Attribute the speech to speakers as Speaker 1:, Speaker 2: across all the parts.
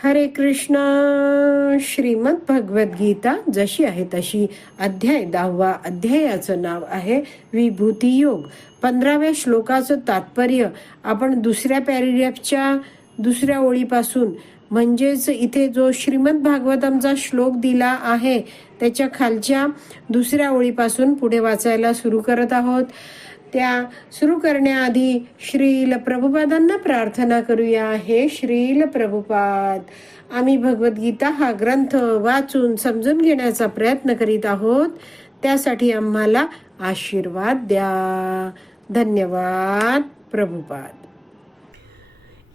Speaker 1: हरे कृष्ण. श्रीमद भगवद्गीता जशी आहे तशी अध्याय दहावा अध्यायाचं नाव आहे विभूती योग. पंधराव्या श्लोकाचं तात्पर्य आपण दुसऱ्या पॅरेग्राफच्या दुसऱ्या ओळीपासून म्हणजेच इथे जो श्रीमद भागवतमचा श्लोक दिला आहे त्याच्या खालच्या दुसऱ्या ओळीपासून पुढे वाचायला सुरू करत आहोत. त्या सुरू करण्याआधी श्रील प्रभुपादांना प्रार्थना करूया. हे श्रील प्रभुपाद आम्ही भगवद्गीता हा ग्रंथ वाचून समजून घेण्याचा प्रयत्न करीत आहोत. त्यासाठी आम्हाला आशीर्वाद द्या. धन्यवाद प्रभुपाद.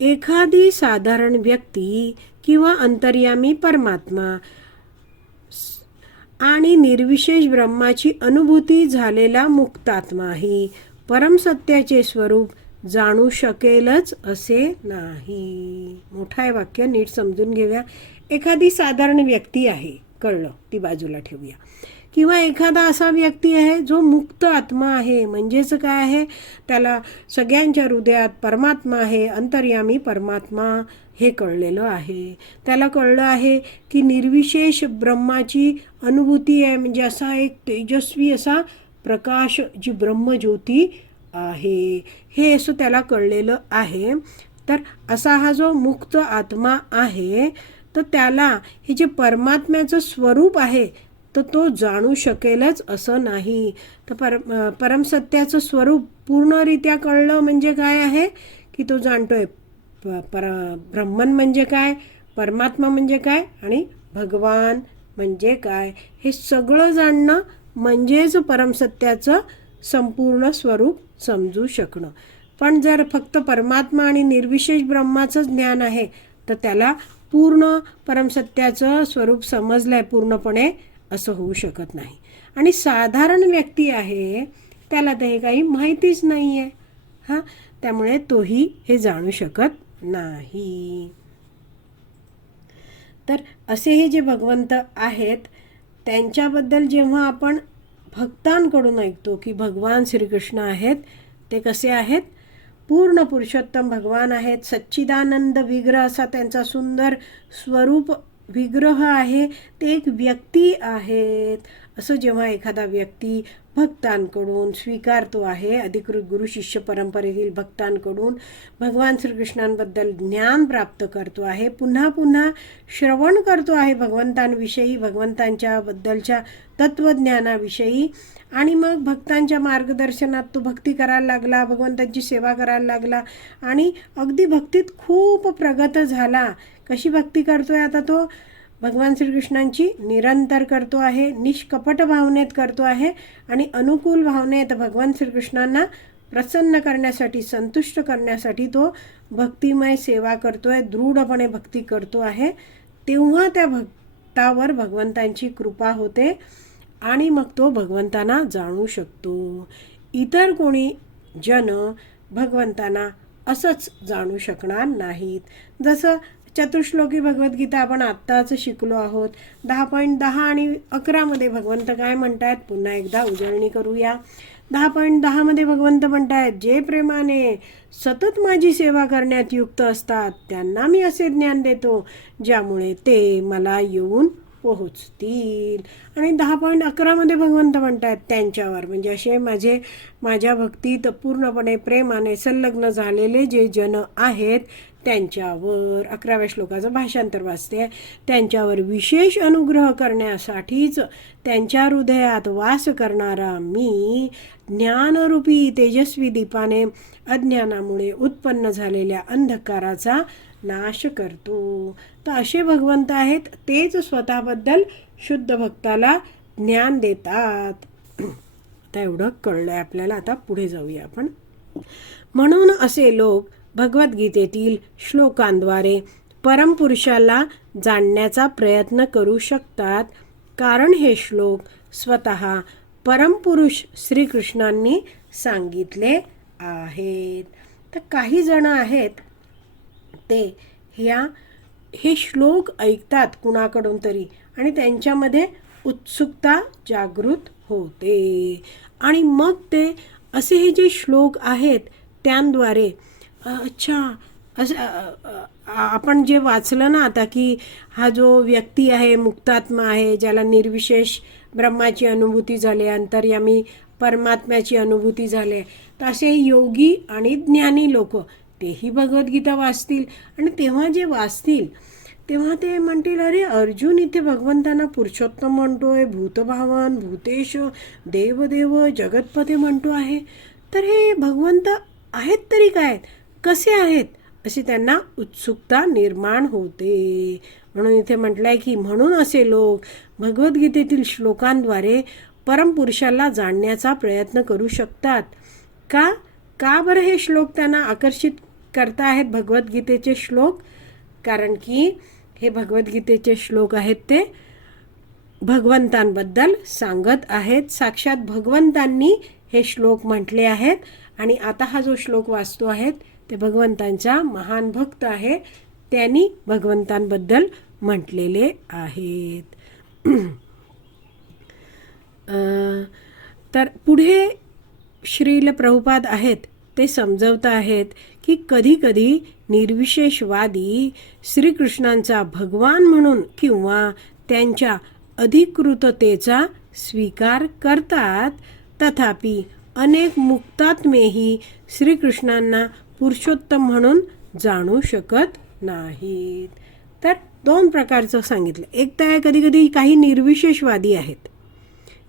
Speaker 1: एखादी साधारण व्यक्ती किंवा अंतर्यामी परमात्मा आणि निर्विशेष ब्रह्माची अनुभूती झालेला मुक्तात्मा ही परमसत्याचे स्वरूप जाणू शकेलच असे नाही. मोठा आहे वाक्य नीट समजून घेऊया. एखादी साधारण व्यक्ती आहे. कळलं ती बाजूला ठेवूया. किंवा एखादा असा व्यक्ती आहे जो मुक्त आत्मा आहे. म्हणजेच काय आहे? त्याला सगळ्यांच्या हृदयात परमात्मा आहे अंतर्यामी परमात्मा हे कळलेलं आहे. त्याला कळलं आहे की निर्विशेष ब्रह्माची अनुभूती आहे. म्हणजे असा एक तेजस्वी असा प्रकाश जी ब्रह्मज्योती आहे. हे असं त्याला कळलेलं आहे. तर असा हा जो मुक्त आत्मा आहे तर त्याला हे जे परमात्म्याचं स्वरूप आहे तर तो जाणू शकेलच असं नाही. तर पर परमसत्याचं स्वरूप पूर्णरित्या कळलं म्हणजे काय आहे? की तो जाणतोय. प पर ब्रह्मन म्हणजे काय? परमात्मा म्हणजे काय? आणि भगवान म्हणजे काय? हे सगळं जाणणं म्हणजेच परमसत्याचं संपूर्ण स्वरूप समजू शकणं. पण जर फक्त परमात्मा आणि निर्विशेष ब्रह्माचं ज्ञान आहे तर त्याला पूर्ण परमसत्याचं स्वरूप समजलं आहे पूर्णपणे. असं होऊ शकत नाही. आणि साधारण व्यक्ती आहे त्याला तर हे काही माहितीच नाही आहे हां? त्यामुळे तोही हे जाणू शकत नाही. तर असे हे जे भगवंत आहेत त्यांच्याबद्दल जेव्हा आपण भक्तांकडून ऐकतो की भगवान श्रीकृष्ण आहेत ते कसे आहेत? पूर्ण पुरुषोत्तम भगवान आहेत. सच्चिदानंद विग्रह असा त्यांचा सुंदर स्वरूप विग्रह आहे ते एक व्यक्ती आहेत. असं जेव्हा एखादा व्यक्ती भक्तांकडून स्वीकारतो आहे. अधिकृत गुरु शिष्य परंपरेतील भक्तांकडून भगवान श्रीकृष्णांबद्दल ज्ञान प्राप्त करतो आहे. पुन्हा पुन्हा श्रवण करतो आहे भगवंतांविषयी भगवंतांच्या बद्दलच्या तत्त्वज्ञानाविषयी. आणि मग भक्तांच्या मार्गदर्शनात तो भक्ती करायला लागला भगवंतांची सेवा करायला लागला आणि अगदी भक्तीत खूप प्रगत झाला. कशी भक्ती करतोय आता तो? भगवान श्रीकृष्णांची निरंतर करतो आहे निष्कपट भावनेत करतो आहे आणि अनुकूल भावनेत भगवान श्रीकृष्णांना प्रसन्न करण्यासाठी संतुष्ट करण्यासाठी तो भक्तिमय सेवा करतो आहे दृढपणे भक्ती करतो आहे. तेव्हा त्या भक्तावर भगवंतांची कृपा होते आणि मग तो भगवंतांना जाणू शकतो. इतर कोणी जन भगवंतांना असंच जाणू शकणार नाहीत. जसं चतुश्लोकी भगवद्गीता आपण आत्ताच शिकलो आहोत. दहा पॉईंट दहा आणि अकरामध्ये भगवंत काय म्हणतायत? पुन्हा एकदा उजळणी करूया. दहा पॉईंट दहामध्ये भगवंत म्हणतायत जे प्रेमाने सतत माझी सेवा करण्यात युक्त असतात त्यांना मी असे ज्ञान देतो ज्यामुळे ते मला येऊन पोहोचतील. आणि दहा पॉईंट अकरामध्ये भगवंत म्हणतात त्यांच्यावर. म्हणजे असे माझे माझ्या भक्तीत पूर्णपणे प्रेमाने संलग्न झालेले जे जन आहेत त्यांच्यावर अकराव्या श्लोकाचं भाषांतर वाचते. त्यांच्यावर विशेष अनुग्रह करण्यासाठीच त्यांच्या हृदयात वास करणारा मी ज्ञानरूपी तेजस्वी दीपाने अज्ञानामुळे उत्पन्न झालेल्या अंधकाराचा नाश करतो. तर असे भगवंत आहेत तेच स्वतःबद्दल शुद्ध भक्ताला ज्ञान देतात. तर एवढं कळलं आहे आपल्याला आता पुढे जाऊया आपण. म्हणून असे लोक भगवद्गीतेतील श्लोकांद्वारे परमपुरुषाला जाणण्याचा प्रयत्न करू शकतात. कारण हे श्लोक स्वतः परमपुरुष श्रीकृष्णांनी सांगितले आहेत. तर काही जण आहेत ते ह्या हे श्लोक ऐकतात कुणाकडून तरी आणि त्यांच्यामध्ये उत्सुकता जागृत होते. आणि मग ते असे हे जे श्लोक आहेत त्यांद्वारे अच्छा. असं आपण जे वाचलं ना आता की हा जो व्यक्ती आहे मुक्तात्मा आहे ज्याला निर्विशेष ब्रह्माची अनुभूती झाली अंतर्यामी परमात्म्याची अनुभूती झाली तर असे योगी आणि ज्ञानी लोक तेही भगवद्गीता वाचतील. आणि तेव्हा जे वाचतील तेव्हा ते म्हणतील अरे अर्जुन इथे भगवंतांना पुरुषोत्तम म्हणतोय भूतभावन भूतेश देवदेव जगतपते म्हणतो आहे. तर हे भगवंत आहेत तरी काय? कसे आहेत? अशी त्यांना उत्सुकता निर्माण होते. म्हणून इथे म्हटलं आहे की म्हणून असे लोक भगवद्गीतेतील श्लोकांद्वारे परमपुरुषाला जाणण्याचा प्रयत्न करू शकतात. का? का बरं हे श्लोक त्यांना आकर्षित करता आहेत भगवद्गीतेचे श्लोक? कारण की हे भगवद्गीतेचे श्लोक आहेत ते भगवंतांबद्दल सांगत आहेत. साक्षात भगवंतांनी हे श्लोक म्हटले आहेत. आणि आता हा जो श्लोक वाचतो आहेत ते भगवंतांचा महान भक्त आहे त्यांनी भगवंतांबद्दल म्हटलेले आहेत. तर पुढे श्रील प्रभुपाद आहेत ते समजवत आहेत की कधीकधी निर्विशेषवादी श्रीकृष्णांचा भगवान म्हणून किंवा त्यांच्या अधिकृततेचा स्वीकार करतात तथापि अनेक मुक्तात्मेही श्रीकृष्णांना पुरुषोत्तम म्हणून जाणू शकत नाहीत. तर दोन प्रकारचं सांगितलं. एक तर आहे काही निर्विशेषवादी आहेत.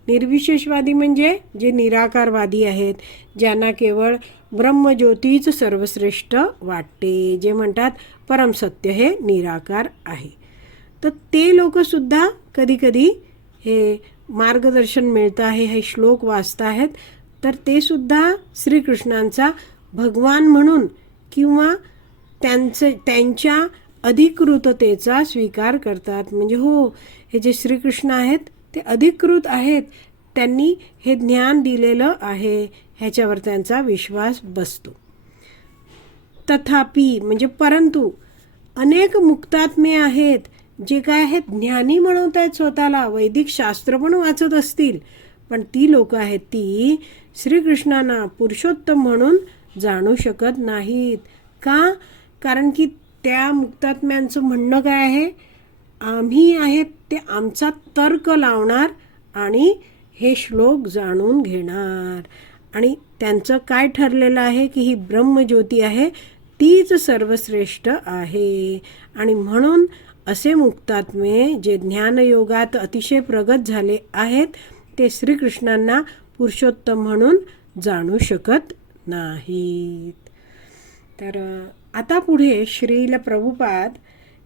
Speaker 1: निर्विशेषवादी म्हणजे जे निराकारवादी आहेत ज्यांना केवळ ब्रह्मज्योतीच सर्वश्रेष्ठ वाटते जे म्हणतात परमसत्य हे निराकार आहे. तर ते लोकसुद्धा कधीकधी हे मार्गदर्शन मिळतं आहे हे श्लोक वाचत आहेत तर ते सुद्धा श्रीकृष्णांचा भगवान म्हणून किंवा त्यांचे त्यांच्या अधिकृततेचा स्वीकार करतात. म्हणजे हो हे जे श्रीकृष्ण आहेत ते अधिकृत आहेत. त्यांनी हे ज्ञान दिलेलं आहे. ह्याच्यावर त्यांचा विश्वास बसतो. तथापि म्हणजे परंतु अनेक मुक्तात्मे आहेत जे काय आहेत ज्ञानी म्हणवत आहेत स्वतःला. वैदिक शास्त्र पण वाचत असतील. पण ती लोक आहेत ती श्रीकृष्णांना पुरुषोत्तम म्हणून जाणू शकत नाहीत. का? कारण की त्या मुक्तात्म्यांचं म्हणणं काय आहे? आम्ही आहेत ते आमचा तर्क लावणार आणि हे श्लोक जाणून घेणार. आणि त्यांचं काय ठरलेलं आहे की ही ब्रह्मज्योती आहे तीच सर्वश्रेष्ठ आहे. आणि म्हणून असे मुक्तात्मे जे ज्ञानयोगात अतिशय प्रगत झाले आहेत ते श्रीकृष्णांना पुरुषोत्तम म्हणून जाणू शकत नाहीत. तर आता पुढे श्रील प्रभुपाद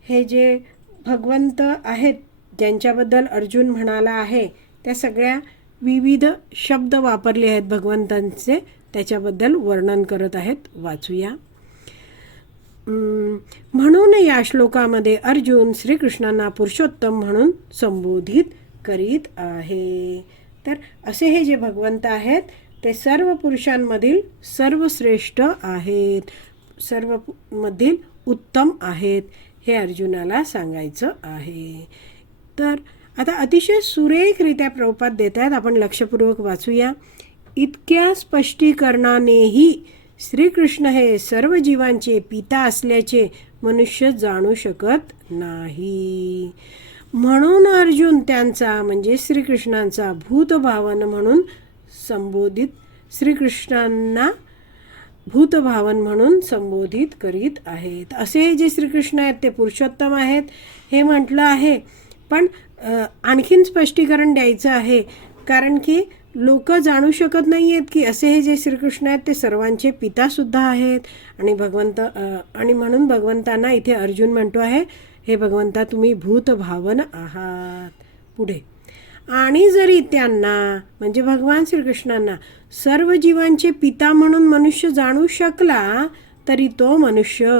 Speaker 1: हे जे भगवंत आहेत ज्यांच्याबद्दल अर्जुन म्हणाला आहे त्या सगळ्या विविध शब्द वापरले आहेत भगवंतांचे त्याच्याबद्दल वर्णन करत आहेत. वाचूया. म्हणून या श्लोकामध्ये अर्जुन श्रीकृष्णांना पुरुषोत्तम म्हणून संबोधित करीत आहे. तर असे हे जे भगवंत आहेत ते सर्व पुरुषांमधील सर्वश्रेष्ठ आहेत. सर्व मधील उत्तम आहेत हे अर्जुनाला सांगायचं आहे. तर आता अतिशय सुरेखरित्या प्रभुपात देत आहेत आपण लक्षपूर्वक वाचूया. इतक्या स्पष्टीकरणानेही श्रीकृष्ण हे सर्व जीवांचे पिता असल्याचे मनुष्य जाणू शकत नाही. म्हणून अर्जुन त्यांचा म्हणजे श्रीकृष्णांचा भूतभावन म्हणून संबोधित श्रीकृष्णांना भूतभावन म्हणून संबोधित करीत आहेत. असे जे श्रीकृष्ण आहेत ते पुरुषोत्तम आहेत हे म्हटलं आहे. पण आणखीन स्पष्टीकरण द्यायचं आहे. कारण की लोक जाणू शकत नाही आहेत की असे हे जे श्रीकृष्ण आहेत ते सर्वांचे पितासुद्धा आहेत. आणि भगवंत आणि म्हणून भगवंतांना इथे अर्जुन म्हणतो आहे हे भगवंता तुम्ही भूतभावन आहात. पुढे. आणि जरी त्यांना म्हणजे भगवान श्रीकृष्णांना सर्व जीवांचे पिता म्हणून मनुष्य जाणू शकला तरी तो मनुष्य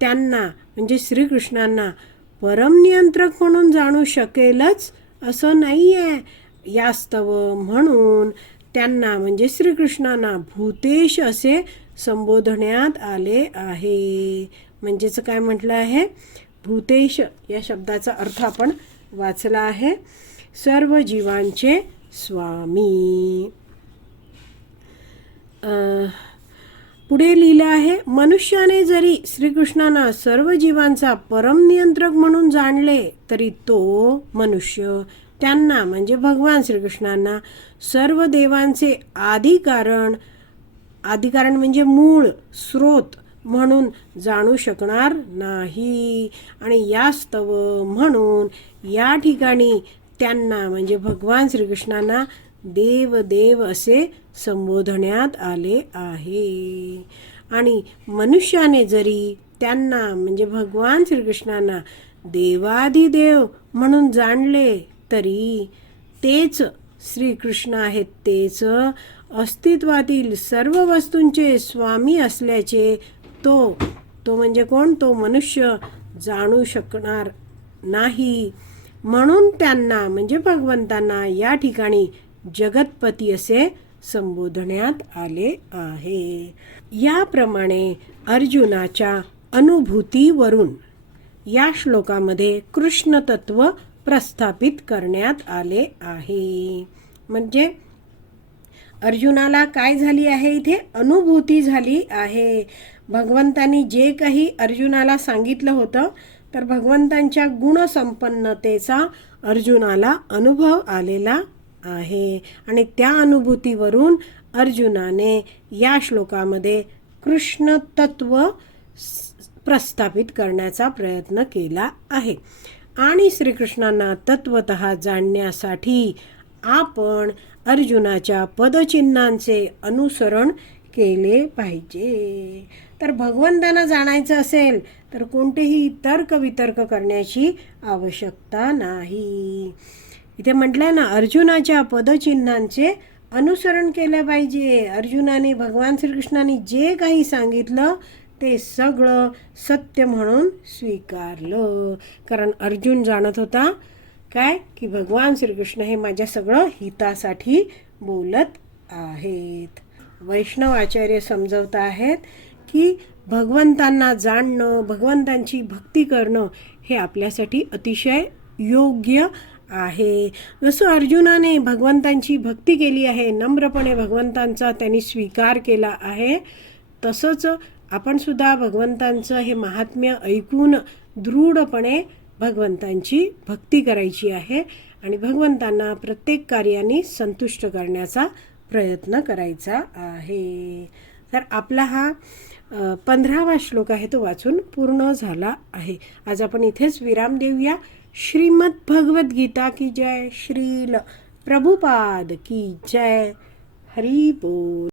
Speaker 1: त्यांना म्हणजे श्रीकृष्णांना परमनियंत्रक म्हणून जाणू शकेलच असं नाही आहे यास्तव म्हणून त्यांना म्हणजे श्रीकृष्णांना भूतेश असे संबोधण्यात आले आहे. म्हणजेच काय म्हटलं आहे? भूतेश या शब्दाचा अर्थ आपण वाचला आहे. सर्व जीवांचे स्वामी. अं, पुढे लिहिलं आहे मनुष्याने जरी श्रीकृष्णांना सर्व जीवांचा परम नियंत्रक म्हणून जाणले तरी तो मनुष्य. त्यांना म्हणजे भगवान श्रीकृष्णांना सर्व देवांचे आधिकारण कारण आदिकारण म्हणजे मूळ स्रोत म्हणून जाणू शकणार नाही. आणि यास्तव म्हणून या ठिकाणी त्यांना म्हणजे भगवान श्रीकृष्णांना देव देव असे संबोधण्यात आले आहे. आणि मनुष्याने जरी त्यांना म्हणजे भगवान श्रीकृष्णांना देवादिदेव म्हणून जाणले तरी तेच श्रीकृष्ण आहेत तेच अस्तित्वातील सर्व वस्तूंचे स्वामी असल्याचे तो तो म्हणजे कोण? तो मनुष्य जाणू शकणार नाही. म्हणून त्यांना म्हणजे भगवंतांना या ठिकाणी जगतपती असे संबोधण्यात आले आहे. याप्रमाणे अर्जुनाच्या अनुभूतीवरून या श्लोकामध्ये कृष्ण तत्व प्रस्थापित करण्यात आले आहे. म्हणजे अर्जुनाला काय झाली आहे इथे? अनुभूती झाली आहे. भगवंतांनी जे काही अर्जुनाला सांगितलं होतं तर भगवंतांच्या गुणसंपन्नतेचा अर्जुनाला अनुभव आलेला आहे. आणि त्या अनुभूतीवरून अर्जुनाने या श्लोकामध्ये कृष्ण तत्व प्रस्थापित करण्याचा प्रयत्न केला आहे. आणि श्रीकृष्णांना तत्वत जाणण्यासाठी आपण अर्जुनाच्या पदचिन्हांचे अनुसरण केले पाहिजे. तर भगवंतांना जाणायचं असेल तर कोणतेही तर्क वितर्क करण्याची आवश्यकता नाही. इथे म्हटलंय ना अर्जुनाच्या पदचिन्हांचे अनुसरण केलं पाहिजे. अर्जुनाने भगवान श्रीकृष्णाने जे काही सांगितलं ते सगळं सत्य म्हणून स्वीकारलं. कारण अर्जुन जाणत होता काय? की भगवान श्रीकृष्ण हे माझ्या सगळं हितासाठी बोलत आहेत. वैष्णव आचार्य समजवत आहेत की भगवंतांना जाणणं भगवंतांची भक्ती करणं हे आपल्यासाठी अतिशय योग्य आहे. जसं अर्जुनाने भगवंतांची भक्ती केली आहे नम्रपणे भगवंतांचा त्यांनी स्वीकार केला आहे तसंच आपणसुद्धा भगवंतांचं हे महात्म्य ऐकून दृढपणे भगवंतांची भक्ती करायची आहे आणि भगवंतांना प्रत्येक कार्याने संतुष्ट करण्याचा प्रयत्न करायचा आहे. तर आपला हा पंधरावा श्लोक आहे तो वाचून पूर्ण झाला आहे. आज आपण इथेच विराम देऊया. श्रीमद भगवद्गीता की जय श्रील. प्रभुपाद की जय. हरी बोल.